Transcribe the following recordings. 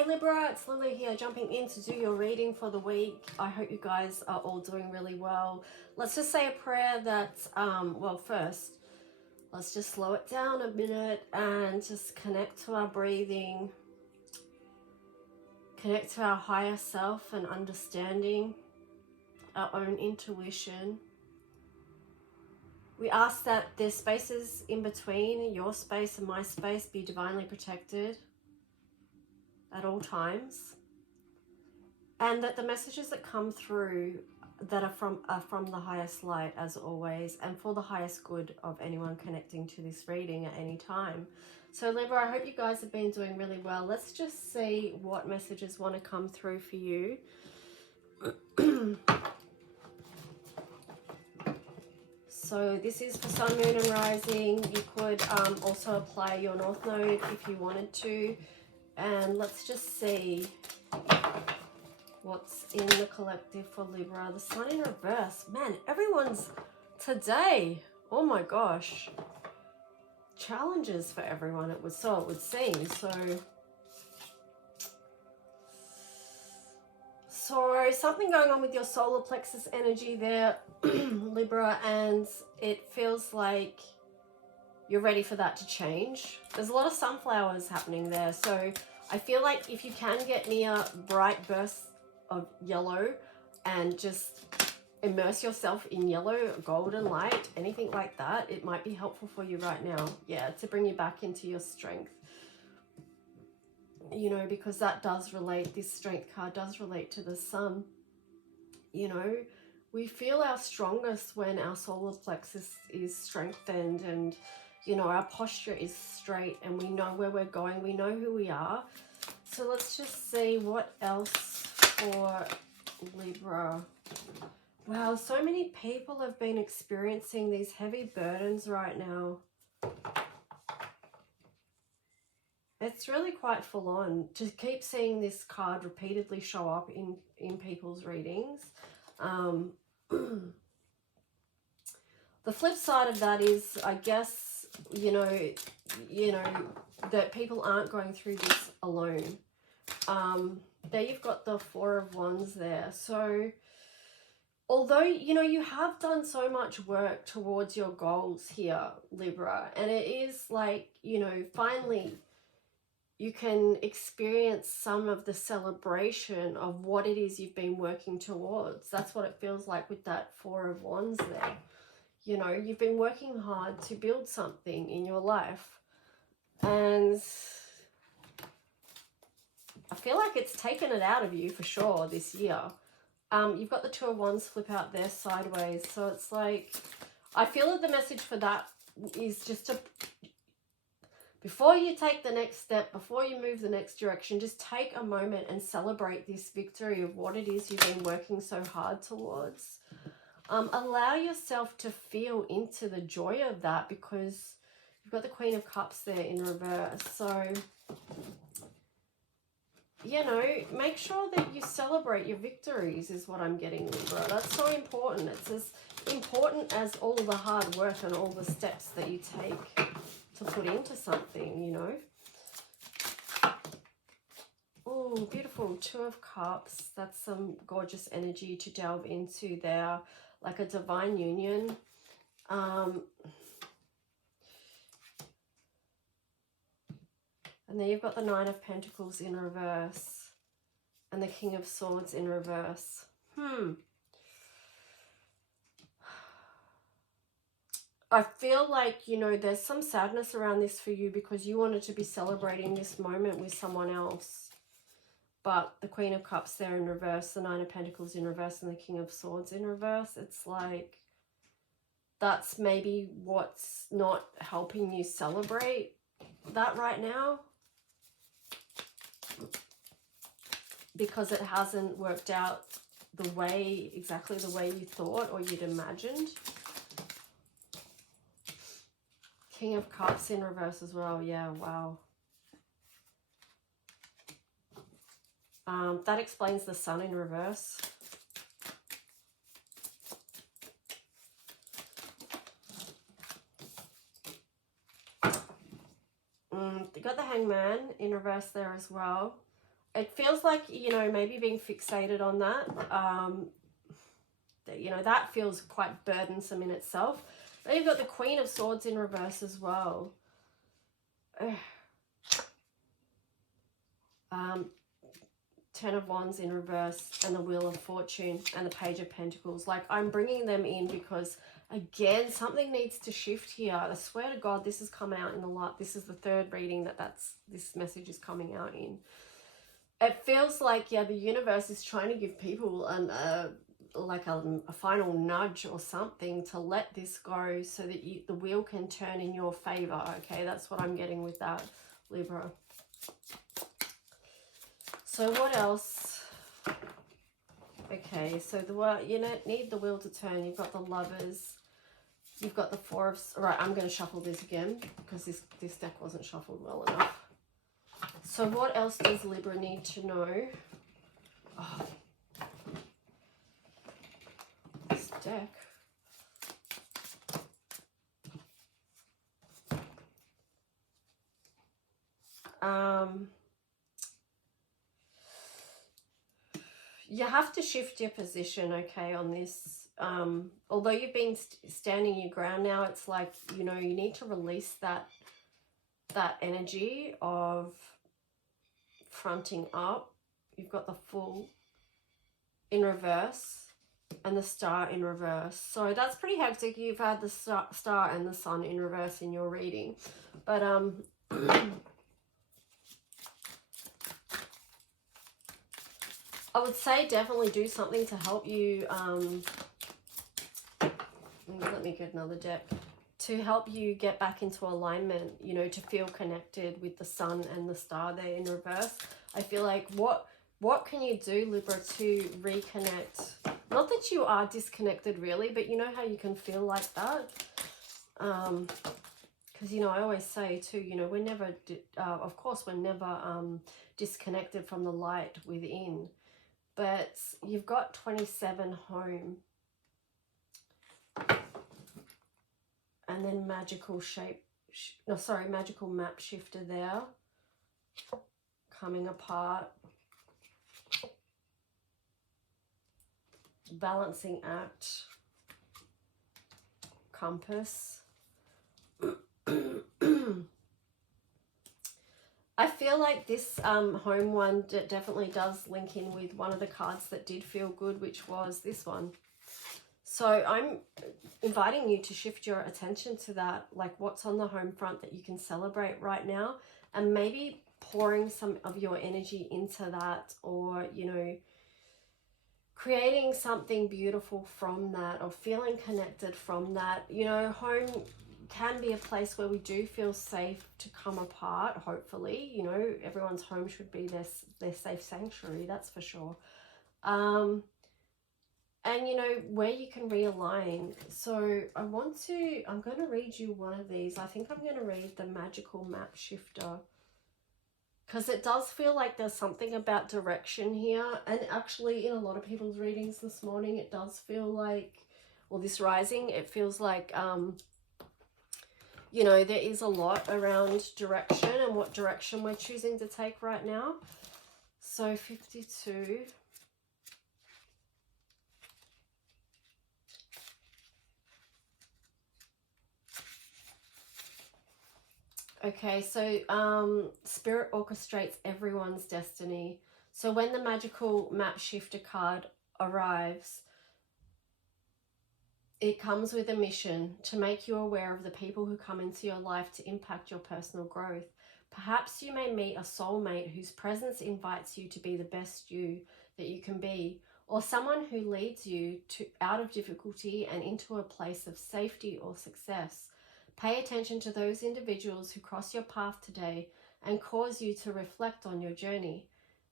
Hey Libra, it's Lily here, jumping in to do your reading for the week. I hope you guys are all doing really well. Let's just say a prayer that, well, first, let's just slow it down a minute and just connect to our breathing, connect to our higher self and understanding, our own intuition. We ask that there's spaces in between your space and my space be divinely protected at all times, and that the messages that come through that are from the highest light, as always, and for the highest good of anyone connecting to this reading at any time. So Libra, I hope you guys have been doing really well. Let's just see what messages want to come through for you. So this is for Sun, Moon and Rising. You could also apply your North Node if you wanted to. And let's just see what's in the collective for Libra. The Sun in reverse. Man, everyone's today, oh my gosh, challenges for everyone, it would seem. So something going on with your solar plexus energy there, Libra, and it feels like you're ready for that to change. There's a lot of sunflowers happening there, so I feel like if you can get near bright bursts of yellow and just immerse yourself in yellow, golden light, anything like that, it might be helpful for you right now. Yeah, to bring you back into your strength. You know, because that does relate, this strength card does relate to the sun. You know, we feel our strongest when our solar plexus is strengthened and, you know, our posture is straight and we know where we're going, we know who we are. So let's just see what else for Libra. Wow, so many people have been experiencing these heavy burdens right now. It's really quite full on to keep seeing this card repeatedly show up in people's readings. The flip side of that is, I guess, you know, that people aren't going through this alone. There you've got the Four of Wands there. So although, you know, you have done so much work towards your goals here, Libra, and it is like, you know, finally you can experience some of the celebration of what it is you've been working towards. That's what it feels like with that Four of Wands there. You know, you've been working hard to build something in your life. And I feel like it's taken it out of you for sure this year. You've got the Two of Wands flip out there sideways. So it's like, I feel that the message for that is just to, before you take the next step, before you move the next direction, just take a moment and celebrate this victory of what it is you've been working so hard towards. Allow yourself to feel into the joy of that, because you've got the Queen of Cups there in reverse. So, you know, make sure that you celebrate your victories is what I'm getting, Libra. That's so important. It's as important as all the hard work and all the steps that you take to put into something, you know. Oh, beautiful. Two of Cups. That's some gorgeous energy to delve into there, like a divine union. And then you've got the Nine of Pentacles in reverse and the King of Swords in reverse. I feel like, you know, there's some sadness around this for you because you wanted to be celebrating this moment with someone else. But the Queen of Cups there in reverse, the Nine of Pentacles in reverse, and the King of Swords in reverse, it's like that's maybe what's not helping you celebrate that right now, because it hasn't worked out exactly the way you thought or you'd imagined. King of Cups in reverse as well. Yeah, wow. That explains the Sun in reverse. You got the Hangman in reverse there as well. it feels like, you know, maybe being fixated on that, you know, that feels quite burdensome in itself. Then you've got the Queen of Swords in reverse as well. Ten of Wands in reverse, and the Wheel of Fortune, and the Page of Pentacles. Like, I'm bringing them in because, again, something needs to shift here. I swear to God, this has come out in the light. This is the third reading this message is coming out in. It feels like, yeah, the universe is trying to give people like a final nudge or something to let this go so that the wheel can turn in your favor. Okay, that's what I'm getting with that, Libra. So what else? Okay, so you need the wheel to turn. You've got the Lovers. You've got the Four of... Right, I'm going to shuffle this again because this deck wasn't shuffled well enough. So what else does Libra need to know? Oh, this deck. You have to shift your position, okay, on this. Although you've been standing your ground now, it's like, you know, you need to release that energy of fronting up. You've got the Fool in reverse and the Star in reverse. So that's pretty hectic. You've had the Star and the Sun in reverse in your reading. But I would say definitely do something to help you, let me get another deck, to help you get back into alignment, you know, to feel connected with the Sun and the Star there in reverse. I feel like what can you do, Libra, to reconnect? Not that you are disconnected really, but you know how you can feel like that? Because, you know, I always say too, you know, we're never, of course, we're never disconnected from the light within. But you've got 27 home. And then magical magical map shifter there. Coming apart. Balancing act. Compass. I feel like this home one definitely does link in with one of the cards that did feel good, which was this one. So I'm inviting you to shift your attention to that, like what's on the home front that you can celebrate right now, and maybe pouring some of your energy into that, or, you know, creating something beautiful from that, or feeling connected from that. You know, home can be a place where we do feel safe to come apart, hopefully. You know, everyone's home should be their safe sanctuary, that's for sure. And, you know, where you can realign. So I'm going to read you one of these. I think I'm going to read the Magical Map Shifter, because it does feel like there's something about direction here. And actually, in a lot of people's readings this morning, it does feel like, or this rising, it feels like, you know, there is a lot around direction and what direction we're choosing to take right now. So 52. Okay, so Spirit orchestrates everyone's destiny. So when the Magical Map Shifter card arrives, it comes with a mission to make you aware of the people who come into your life to impact your personal growth. Perhaps you may meet a soulmate whose presence invites you to be the best you that you can be, or someone who leads you out of difficulty and into a place of safety or success. Pay attention to those individuals who cross your path today and cause you to reflect on your journey.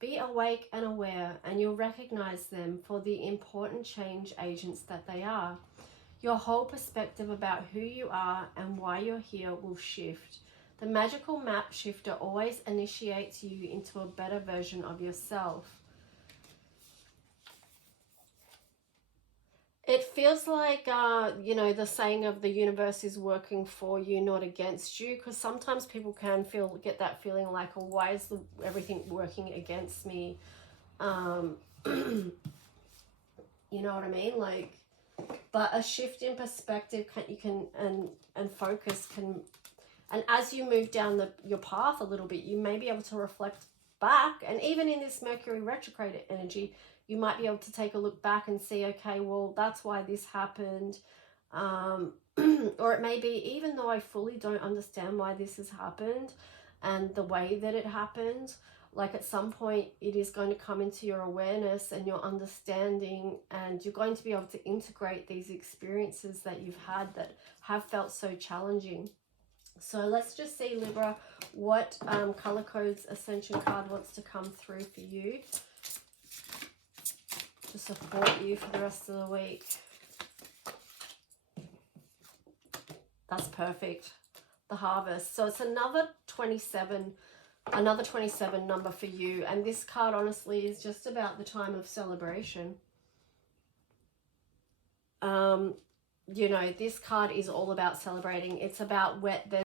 Be awake and aware, and you'll recognize them for the important change agents that they are. Your whole perspective about who you are and why you're here will shift. The Magical Map Shifter always initiates you into a better version of yourself. It feels like, you know, the saying of the universe is working for you, not against you. Because sometimes people can get that feeling like, oh, why is everything working against me? You know what I mean? Like, but a shift in perspective and focus can, and as you move down your path a little bit, you may be able to reflect back. And even in this Mercury retrograde energy, you might be able to take a look back and see, okay, well, that's why this happened. Or it may be, even though I fully don't understand why this has happened and the way that it happened, like at some point it is going to come into your awareness and your understanding, and you're going to be able to integrate these experiences that you've had that have felt so challenging. So let's just see, Libra, what color codes Ascension card wants to come through for you to support you for the rest of the week. That's perfect. The Harvest. So it's another 27 number for you. And this card, honestly, is just about the time of celebration. You know, this card is all about celebrating. It's about